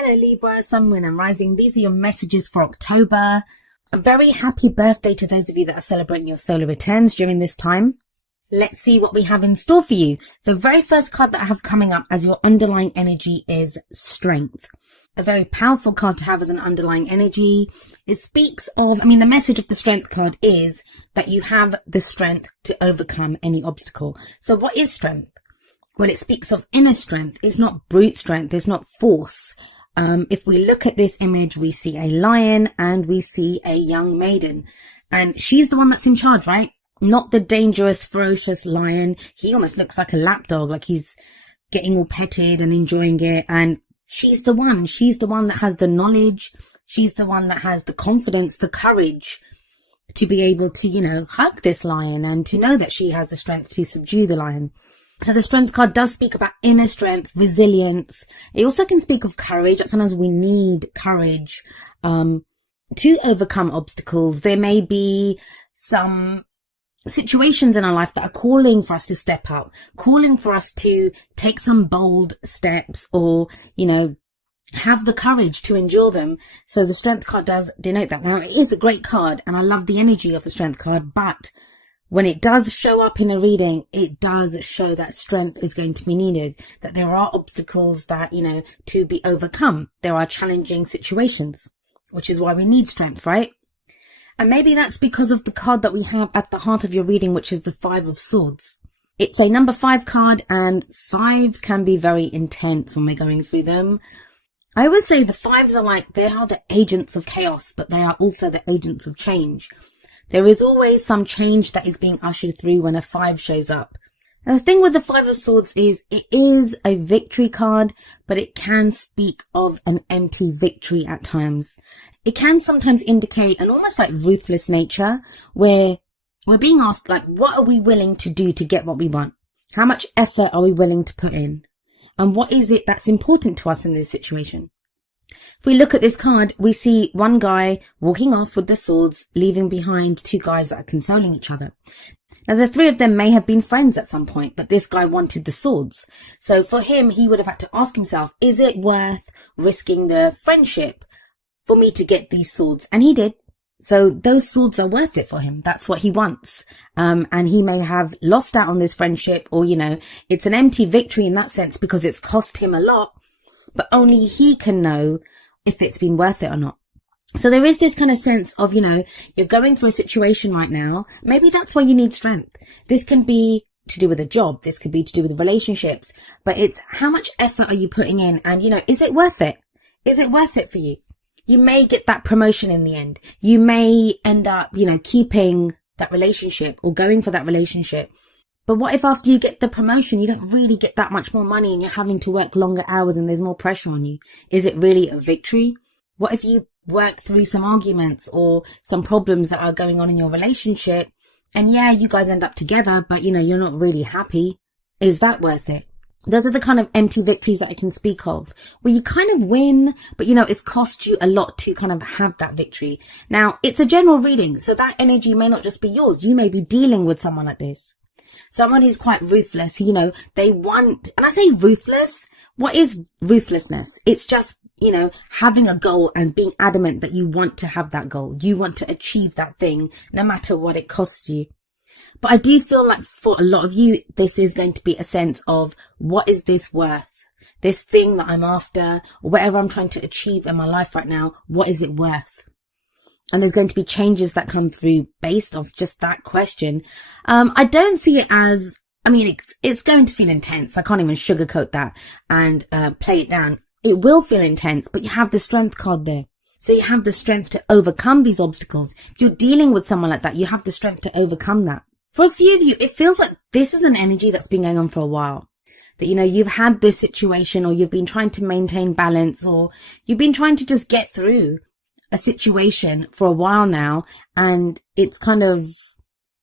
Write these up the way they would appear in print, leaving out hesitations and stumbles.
Hello Libra, Sun, Moon and Rising. These are your messages for October. A very happy birthday to those of you that are celebrating your solar returns during this time. Let's see what we have in store for you. The very first card that I have coming up as your underlying energy is Strength. A very powerful card to have as an underlying energy. It speaks of, the message of the Strength card is that you have the strength to overcome any obstacle. So what is strength? Well, it speaks of inner strength. It's not brute strength. It's not force. If we look at this image, we see a lion and we see a young maiden. And she's the one that's in charge, right? Not the dangerous, ferocious lion. He almost looks like a lapdog, like he's getting all petted and enjoying it. And she's the one. She's the one that has the knowledge. She's the one that has the confidence, the courage to be able to, hug this lion and to know that she has the strength to subdue the lion. So the Strength card does speak about inner strength, resilience. It also can speak of courage. Sometimes we need courage to overcome obstacles. There may be some situations in our life that are calling for us to step up, calling for us to take some bold steps or, have the courage to endure them. So the Strength card does denote that. Now, it is a great card and I love the energy of the Strength card, but when it does show up in a reading, it does show that strength is going to be needed, that there are obstacles that, to be overcome. There are challenging situations, which is why we need strength, right? And maybe that's because of the card that we have at the heart of your reading, which is the Five of Swords. It's a number 5 card and 5s can be very intense when we're going through them. I always say the 5s they are the agents of chaos, but they are also the agents of change. There is always some change that is being ushered through when a 5 shows up. And the thing with the 5 of Swords is it is a victory card, but it can speak of an empty victory at times. It can sometimes indicate an almost like ruthless nature where we're being asked, what are we willing to do to get what we want? How much effort are we willing to put in? And what is it that's important to us in this situation? If we look at this card, we see one guy walking off with the swords, leaving behind 2 guys that are consoling each other. Now, the 3 of them may have been friends at some point, but this guy wanted the swords. So for him, he would have had to ask himself, is it worth risking the friendship for me to get these swords? And he did. So those swords are worth it for him. That's what he wants. And he may have lost out on this friendship or, it's an empty victory in that sense because it's cost him a lot, but only he can know if it's been worth it or not. So there is this kind of sense of, you're going through a situation right now. Maybe that's why you need strength. This can be to do with a job. This could be to do with relationships, but it's how much effort are you putting in? And, is it worth it? Is it worth it for you? You may get that promotion in the end. You may end up, keeping that relationship or going for that relationship. But what if after you get the promotion, you don't really get that much more money and you're having to work longer hours and there's more pressure on you? Is it really a victory? What if you work through some arguments or some problems that are going on in your relationship and you guys end up together, but you're not really happy? Is that worth it? Those are the kind of empty victories that I can speak of, where you kind of win, but it's cost you a lot to kind of have that victory. Now, it's a general reading, so that energy may not just be yours. You may be dealing with someone like this. Someone who's quite ruthless, they want, and I say ruthless, what is ruthlessness? It's just, having a goal and being adamant that you want to have that goal. You want to achieve that thing, no matter what it costs you. But I do feel like for a lot of you, this is going to be a sense of what is this worth? This thing that I'm after, or whatever I'm trying to achieve in my life right now, what is it worth? And there's going to be changes that come through based off just that question. I don't see it as, it's going to feel intense. I can't even sugarcoat that and play it down. It will feel intense, but you have the Strength card there. So you have the strength to overcome these obstacles. If you're dealing with someone like that, you have the strength to overcome that. For a few of you, it feels like this is an energy that's been going on for a while. That, you've had this situation or you've been trying to maintain balance or you've been trying to just get through a situation for a while now, and it's kind of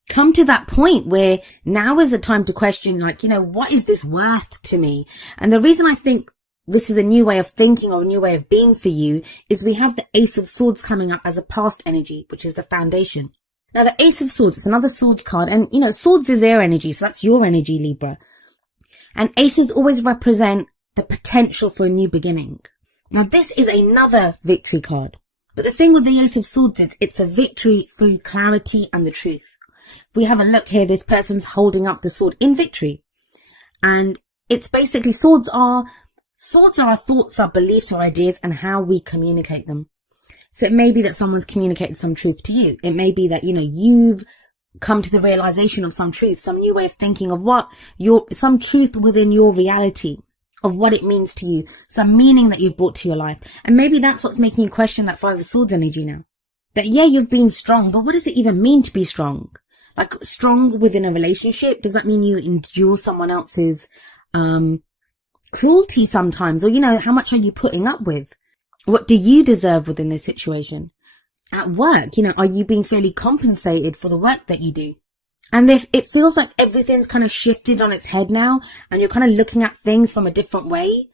come to that point where now is the time to question, what is this worth to me? And the reason I think this is a new way of thinking or a new way of being for you is we have the Ace of Swords coming up as a past energy, which is the foundation. Now, the Ace of Swords, it's another swords card, and swords is air energy, so that's your energy, Libra. And aces always represent the potential for a new beginning. Now this is another victory card. But the thing with the Ace of Swords is it's a victory through clarity and the truth. If we have a look here, this person's holding up the sword in victory. And it's basically swords are our thoughts, our beliefs, our ideas, and how we communicate them. So it may be that someone's communicated some truth to you. It may be that, you've come to the realization of some truth, some new way of thinking of some truth within your reality of what it means to you, some meaning that you've brought to your life. And maybe that's what's making you question that Five of Swords energy now. That, yeah, you've been strong, but what does it even mean to be strong? Like, strong within a relationship? Does that mean you endure someone else's cruelty sometimes? Or, how much are you putting up with? What do you deserve within this situation? At work, are you being fairly compensated for the work that you do? And if it feels like everything's kind of shifted on its head now, and you're kind of looking at things from a different way.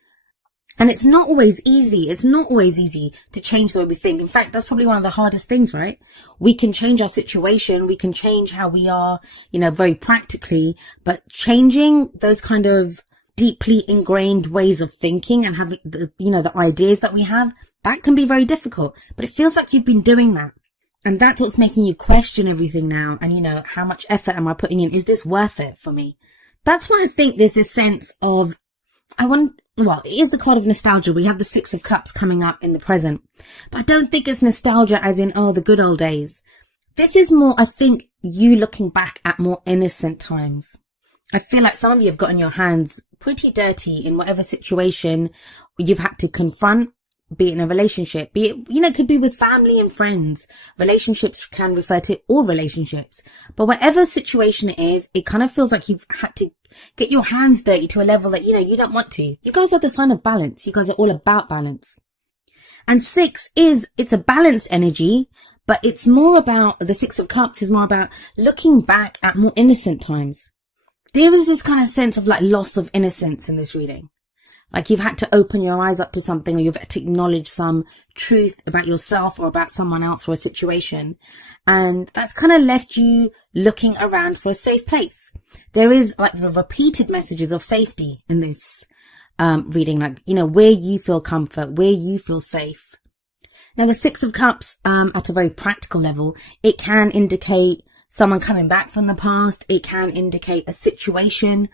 And it's not always easy. It's not always easy to change the way we think. In fact, that's probably one of the hardest things, right? We can change our situation. We can change how we are, very practically, but changing those kind of deeply ingrained ways of thinking and having the ideas that we have, that can be very difficult. But it feels like you've been doing that. And that's what's making you question everything now. And, how much effort am I putting in? Is this worth it for me? That's why I think there's this sense of, it is the card of nostalgia. We have the Six of Cups coming up in the present. But I don't think it's nostalgia as in, the good old days. This is more, I think, you looking back at more innocent times. I feel like some of you have gotten your hands pretty dirty in whatever situation you've had to confront, be it in a relationship, be it, it could be with family and friends. Relationships can refer to all relationships. But whatever situation it is, it kind of feels like you've had to get your hands dirty to a level that, you don't want to. You guys are the sign of balance. You guys are all about balance. And it's a balanced energy, but it's more about, the Six of Cups is more about looking back at more innocent times. There is this kind of sense of loss of innocence in this reading. Like you've had to open your eyes up to something, or you've had to acknowledge some truth about yourself or about someone else or a situation. And that's kind of left you looking around for a safe place. There is the repeated messages of safety in this reading, where you feel comfort, where you feel safe. Now, the Six of Cups, at a very practical level, it can indicate someone coming back from the past. It can indicate a situation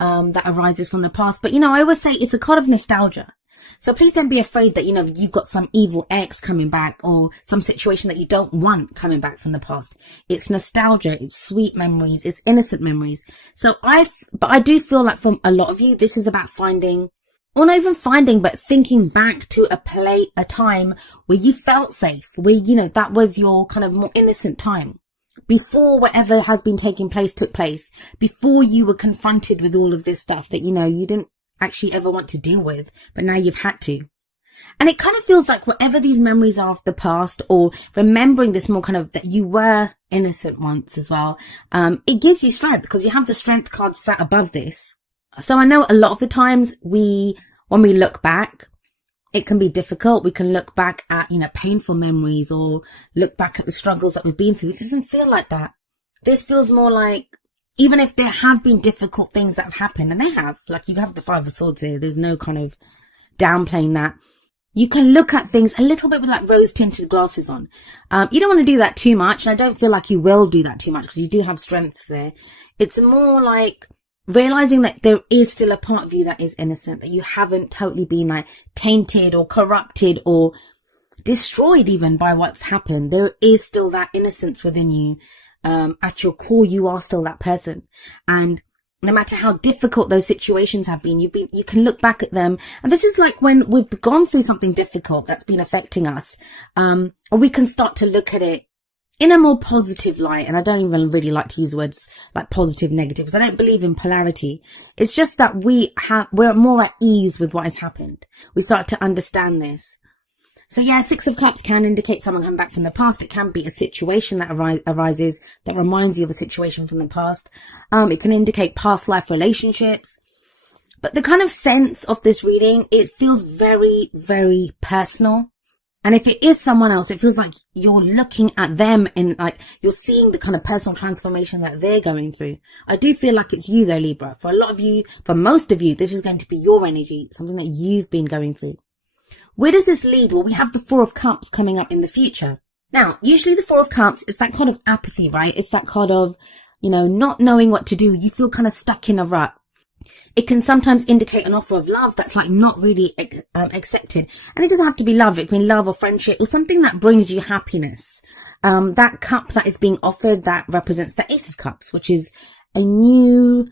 that arises from the past. But, I always say it's a card of nostalgia. So please don't be afraid that, you've got some evil ex coming back or some situation that you don't want coming back from the past. It's nostalgia. It's sweet memories. It's innocent memories. So but I do feel like for a lot of you, this is about finding, or not even finding, but thinking back to a time where you felt safe, where, that was your kind of more innocent time. Before whatever has been taking place took place, before you were confronted with all of this stuff that, you didn't actually ever want to deal with, but now you've had to. And it kind of feels like whatever these memories are of the past, or remembering this more kind of that you were innocent once as well, it gives you strength because you have the strength card sat above this. So I know a lot of the times when we look back, it can be difficult. We can look back at, painful memories or look back at the struggles that we've been through. It doesn't feel like that. This feels more like, even if there have been difficult things that have happened, and they have, like you have the Five of Swords here. There's no kind of downplaying that. You can look at things a little bit with rose tinted glasses on. You don't want to do that too much. And I don't feel like you will do that too much because you do have strength there. It's more like realizing that there is still a part of you that is innocent, that you haven't totally been tainted or corrupted or destroyed even by what's happened. There is still that innocence within you. At your core, you are still that person. And no matter how difficult those situations have been, you can look back at them. And this is like when we've gone through something difficult that's been affecting us. Or we can start to look at it in a more positive light. And I don't even really like to use words like positive, negative, because I don't believe in polarity. It's just that we're more at ease with what has happened. We start to understand this. So yeah, Six of Cups can indicate someone coming back from the past. It can be a situation that arises that reminds you of a situation from the past. It can indicate past life relationships. But the kind of sense of this reading, it feels very, very personal. And if it is someone else, it feels like you're looking at them and you're seeing the kind of personal transformation that they're going through. I do feel like it's you though, Libra. For a lot of you, for most of you, this is going to be your energy, something that you've been going through. Where does this lead? Well, we have the Four of Cups coming up in the future. Now, usually the Four of Cups is that kind of apathy, right? It's that kind of, not knowing what to do. You feel kind of stuck in a rut. It can sometimes indicate an offer of love that's like not really accepted. And it doesn't have to be love. It can be love or friendship or something that brings you happiness. That cup that is being offered, that represents the Ace of Cups, which is a new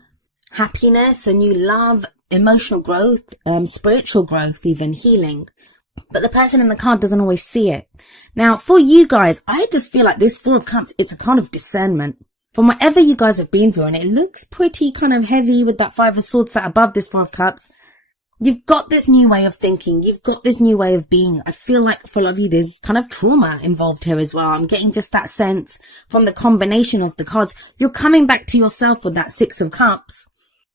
happiness, a new love, emotional growth, spiritual growth, even healing. But the person in the card doesn't always see it. Now, for you guys, I just feel like this Four of Cups, it's a kind of discernment. From whatever you guys have been through, and it looks pretty kind of heavy with that Five of Swords sat above this Four of Cups, you've got this new way of thinking. You've got this new way of being. I feel like for a lot of you, there's kind of trauma involved here as well. I'm getting just that sense from the combination of the cards. You're coming back to yourself with that Six of Cups.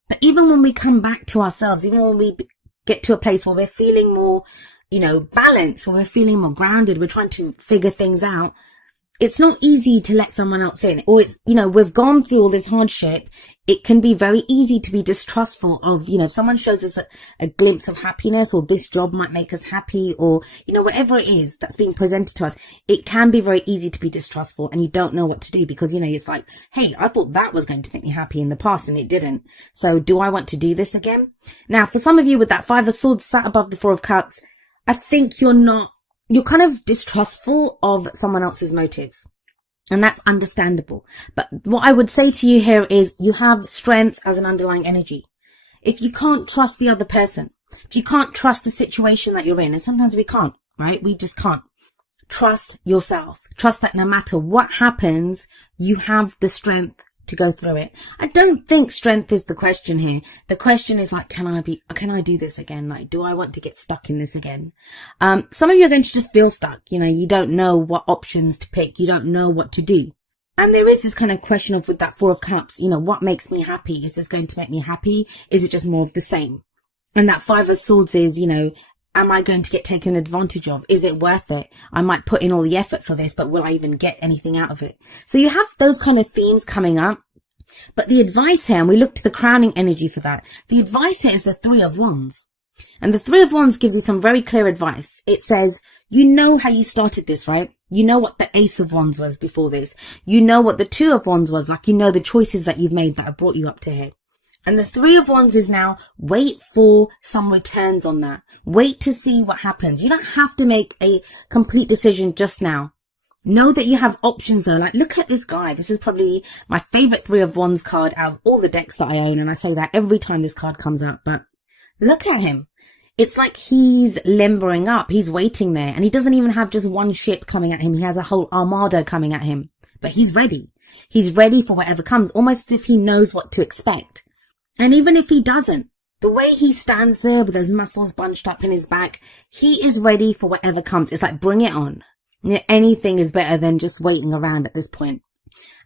But even when we come back to ourselves, even when we get to a place where we're feeling more, balanced, when we're feeling more grounded, we're trying to figure things out, it's not easy to let someone else in. Or it's, we've gone through all this hardship. It can be very easy to be distrustful of, if someone shows us a glimpse of happiness, or this job might make us happy, or, whatever it is that's being presented to us, it can be very easy to be distrustful, and you don't know what to do because, it's like, hey, I thought that was going to make me happy in the past and it didn't. So do I want to do this again? Now, for some of you with that Five of Swords sat above the Four of Cups, I think you're kind of distrustful of someone else's motives. And that's understandable. But what I would say to you here is you have strength as an underlying energy. If you can't trust the other person, if you can't trust the situation that you're in, and sometimes we can't, right? We just can't. Trust yourself. Trust that no matter what happens, you have the strength to go through it. I don't think strength is the question here. The question is like, can I do this again? Like, do I want to get stuck in this again? Some of you are going to just feel stuck. You don't know what options to pick. You don't know what to do. And there is this kind of question of, with that Four of Cups, what makes me happy? Is this going to make me happy? Is it just more of the same? And that Five of Swords is, am I going to get taken advantage of? Is it worth it? I might put in all the effort for this, but will I even get anything out of it? So you have those kind of themes coming up. But the advice here, and we look to the crowning energy for that, the advice here is the Three of Wands. And the Three of Wands gives you some very clear advice. It says, you know how you started this, right? You know what the Ace of Wands was before this. You know what the Two of Wands was, like the choices that you've made that have brought you up to here. And the Three of Wands is now, wait for some returns on that. Wait to see what happens. You don't have to make a complete decision just now. Know that you have options though. Like, look at this guy. This is probably my favorite Three of Wands card out of all the decks that I own. And I say that every time this card comes up, but look at him. It's like he's limbering up. He's waiting there, and he doesn't even have just one ship coming at him. He has a whole armada coming at him, but he's ready. He's ready for whatever comes, almost as if he knows what to expect. And even if he doesn't, the way he stands there with those muscles bunched up in his back, he is ready for whatever comes. It's like, bring it on. Anything is better than just waiting around at this point.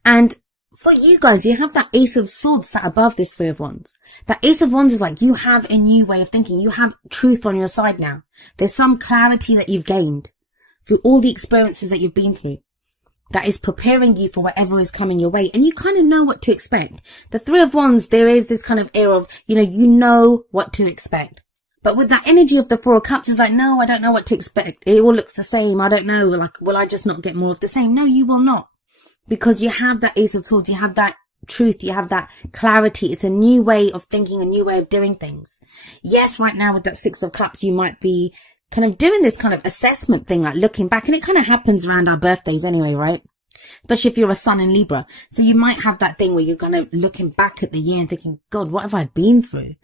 And for you guys, you have that Ace of Swords sat above this Three of Wands. That Ace of Wands is like, you have a new way of thinking. You have truth on your side now. There's some clarity that you've gained through all the experiences that you've been through that is preparing you for whatever is coming your way. And you kind of know what to expect. The Three of Wands, there is this kind of air of, you know what to expect. But with that energy of the Four of Cups, it's like, no, I don't know what to expect. It all looks the same. I don't know. Like, will I just not get more of the same? No, you will not. Because you have that Ace of Swords. You have that truth. You have that clarity. It's a new way of thinking, a new way of doing things. Yes, right now with that Six of Cups, you might be kind of doing this kind of assessment thing, like looking back. And it kind of happens around our birthdays anyway, right? Especially if you're a Sun in Libra. So you might have that thing where you're kind of looking back at the year and thinking, God, what have I been through?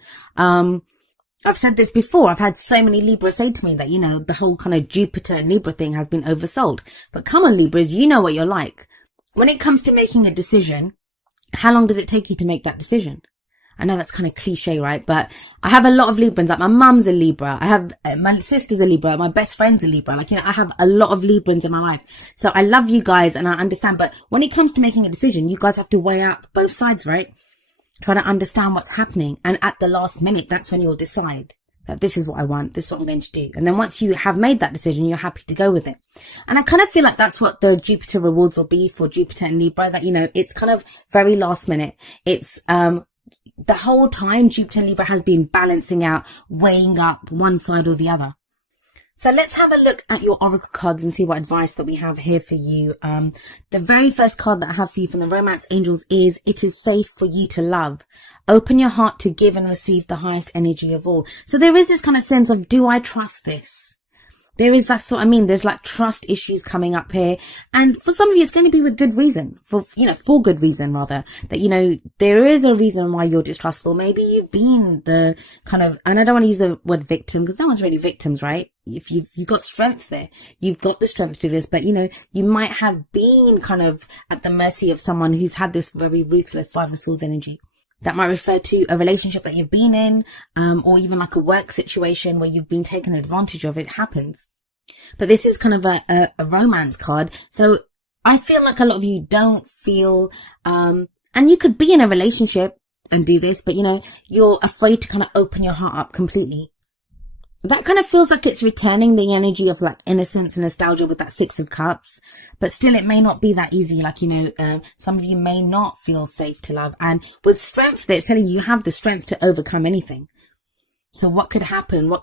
I've said this before. I've had so many Libras say to me that, the whole kind of Jupiter and Libra thing has been oversold. But come on, Libras, you know what you're like. When it comes to making a decision, how long does it take you to make that decision? I know that's kind of cliche, right? But I have a lot of Librans. Like, my mum's a Libra. I have my sister's a Libra. My best friend's a Libra. Like, I have a lot of Librans in my life. So I love you guys and I understand. But when it comes to making a decision, you guys have to weigh up both sides, right? Try to understand what's happening. And at the last minute, that's when you'll decide that this is what I want. This is what I'm going to do. And then once you have made that decision, you're happy to go with it. And I kind of feel like that's what the Jupiter rewards will be for Jupiter and Libra, that, it's kind of very last minute. It's, the whole time Jupiter and Libra has been balancing out, weighing up one side or the other. So let's have a look at your oracle cards and see what advice that we have here for you. The very first card that I have for you from the romance angels is, it is safe for you to love. Open your heart to give and receive the highest energy of all. So there is this kind of sense of, do I trust this? There is that sort, there's like trust issues coming up here. And for some of you, it's going to be with good reason, for good reason rather, that, there is a reason why you're distrustful. Maybe you've been the kind of, and I don't want to use the word victim because no one's really victims, right? If you've got strength there, you've got the strength to do this, but you might have been kind of at the mercy of someone who's had this very ruthless Five of Swords energy. That might refer to a relationship that you've been in, or even like a work situation where you've been taken advantage of. It happens. But this is kind of a romance card. So I feel like a lot of you don't feel, and you could be in a relationship and do this, but you're afraid to kind of open your heart up completely. That kind of feels like it's returning the energy of like innocence and nostalgia with that Six of Cups. But still, it may not be that easy. Like, some of you may not feel safe to love. And with strength, it's telling you have the strength to overcome anything. So what could happen?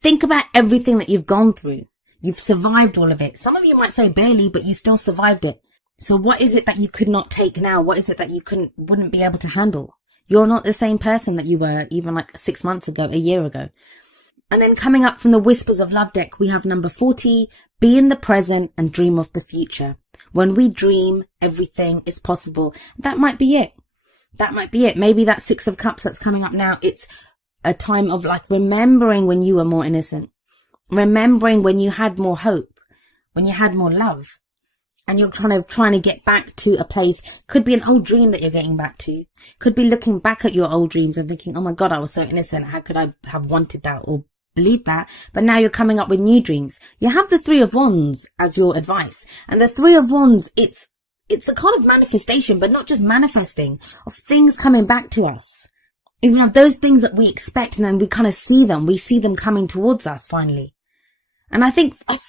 Think about everything that you've gone through. You've survived all of it. Some of you might say barely, but you still survived it. So what is it that you could not take now? What is it that you wouldn't be able to handle? You're not the same person that you were even like 6 months ago, a year ago. And then coming up from the Whispers of Love deck, we have number 40, be in the present and dream of the future. When we dream, everything is possible. That might be it. That might be it. Maybe that Six of Cups that's coming up now, it's a time of like remembering when you were more innocent. Remembering when you had more hope, when you had more love. And you're trying to get back to a place. Could be an old dream that you're getting back to. Could be looking back at your old dreams and thinking, oh my God, I was so innocent. How could I have wanted that or believe that? But now you're coming up with new dreams. You have the Three of Wands as your advice. And the Three of Wands, it's a kind of manifestation, but not just manifesting, of things coming back to us. Even of those things that we expect, and then we kind of see them. We see them coming towards us finally. And I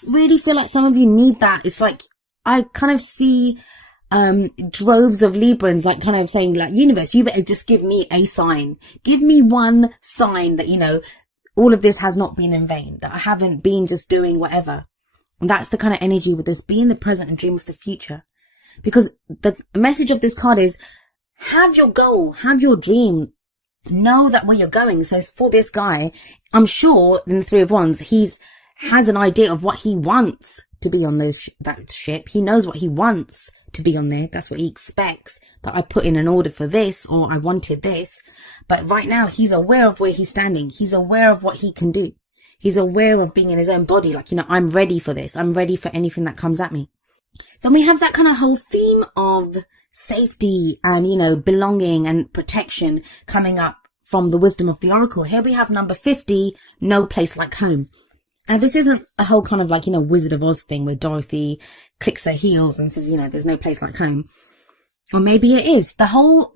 really feel like some of you need that. It's like, I kind of see droves of Librans like kind of saying like, universe, you better just give me a sign. Give me one sign that, all of this has not been in vain, that I haven't been just doing whatever. And that's the kind of energy with this, be in the present and dream of the future. Because the message of this card is, have your goal, have your dream, know that where you're going. So for this guy, I'm sure in the Three of Wands, has an idea of what he wants to be on that ship. He knows what he wants to be on there. That's what he expects, that I put in an order for this, or I wanted this. But right now he's aware of where he's standing. He's aware of what he can do. He's aware of being in his own body. Like, I'm ready for this. I'm ready for anything that comes at me. Then we have that kind of whole theme of safety and, belonging and protection coming up from the wisdom of the oracle. Here we have number 50, no place like home. And this isn't a whole kind of like, Wizard of Oz thing where Dorothy clicks her heels and says, there's no place like home. Or maybe it is. The whole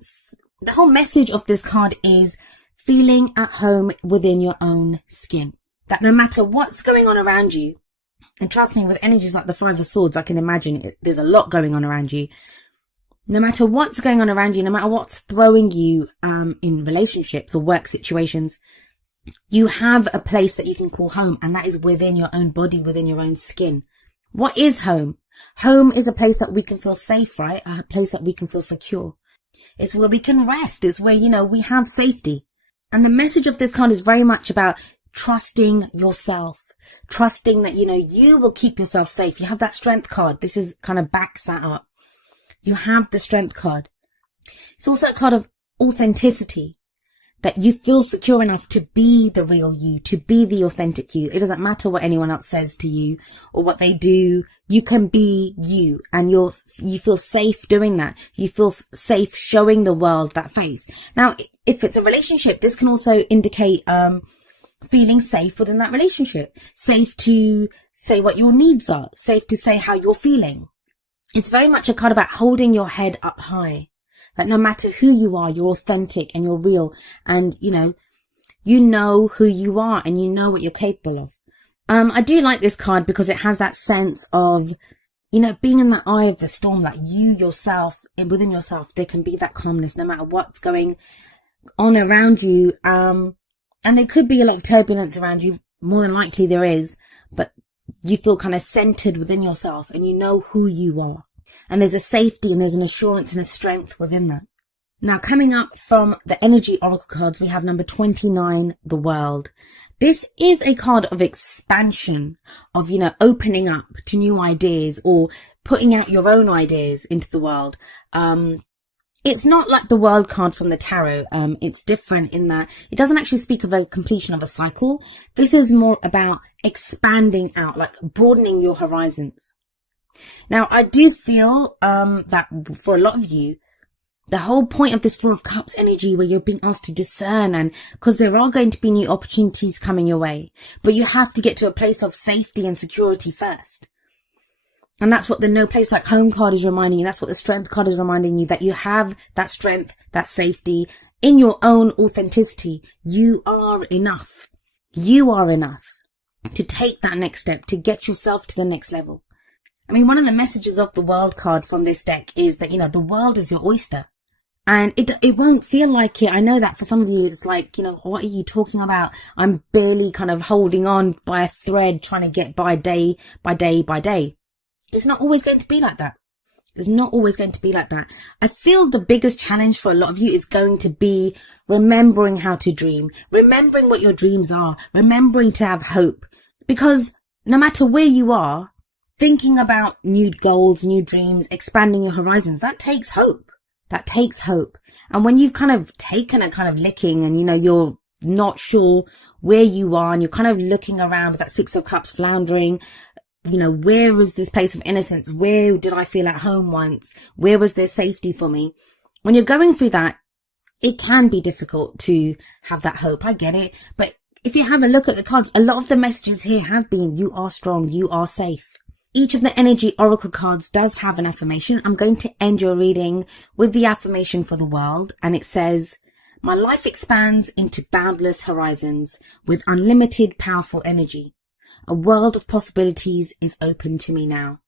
message of this card is feeling at home within your own skin. That no matter what's going on around you, and trust me, with energies like the Five of Swords, I can imagine there's a lot going on around you. No matter what's going on around you, no matter what's throwing you in relationships or work situations, you have a place that you can call home, and that is within your own body, within your own skin. What is home? Home is a place that we can feel safe, right? A place that we can feel secure. It's where we can rest. It's where, we have safety. And the message of this card is very much about trusting yourself, trusting that, you will keep yourself safe. You have that strength card. This is kind of backs that up. You have the strength card. It's also a card of authenticity. That you feel secure enough to be the real you, to be the authentic you. It doesn't matter what anyone else says to you or what they do. You can be you, and you feel safe doing that. You feel safe showing the world that face. Now, if it's a relationship, this can also indicate feeling safe within that relationship. Safe to say what your needs are. Safe to say how you're feeling. It's very much a card about holding your head up high. That no matter who you are, you're authentic and you're real, and you know who you are and you know what you're capable of. I do like this card because it has that sense of, being in the eye of the storm, that you yourself, and within yourself, there can be that calmness no matter what's going on around you. And there could be a lot of turbulence around you. More than likely there is, but you feel kind of centered within yourself and you know who you are. And there's a safety and there's an assurance and a strength within that. Now, coming up from the energy oracle cards, we have number 29, the World. This is a card of expansion, of, opening up to new ideas or putting out your own ideas into the world. It's not like the World card from the tarot. It's different in that it doesn't actually speak of a completion of a cycle. This is more about expanding out, like broadening your horizons. Now, I do feel that for a lot of you, the whole point of this Four of Cups energy where you're being asked to discern, and because there are going to be new opportunities coming your way, but you have to get to a place of safety and security first. And that's what the No Place Like Home card is reminding you. That's what the Strength card is reminding you, that you have that strength, that safety in your own authenticity. You are enough. You are enough to take that next step, to get yourself to the next level. I mean, one of the messages of the World card from this deck is that, the world is your oyster. And it won't feel like it. I know that for some of you, it's like, what are you talking about? I'm barely kind of holding on by a thread, trying to get by day by day by day. It's not always going to be like that. It's not always going to be like that. I feel the biggest challenge for a lot of you is going to be remembering how to dream, remembering what your dreams are, remembering to have hope. Because no matter where you are, thinking about new goals, new dreams, expanding your horizons, that takes hope. That takes hope. And when you've kind of taken a kind of licking and, you're not sure where you are and you're kind of looking around with that Six of Cups floundering, where is this place of innocence? Where did I feel at home once? Where was there safety for me? When you're going through that, it can be difficult to have that hope. I get it. But if you have a look at the cards, a lot of the messages here have been, you are strong, you are safe. Each of the energy oracle cards does have an affirmation. I'm going to end your reading with the affirmation for the World. And it says, my life expands into boundless horizons with unlimited powerful energy. A world of possibilities is open to me now.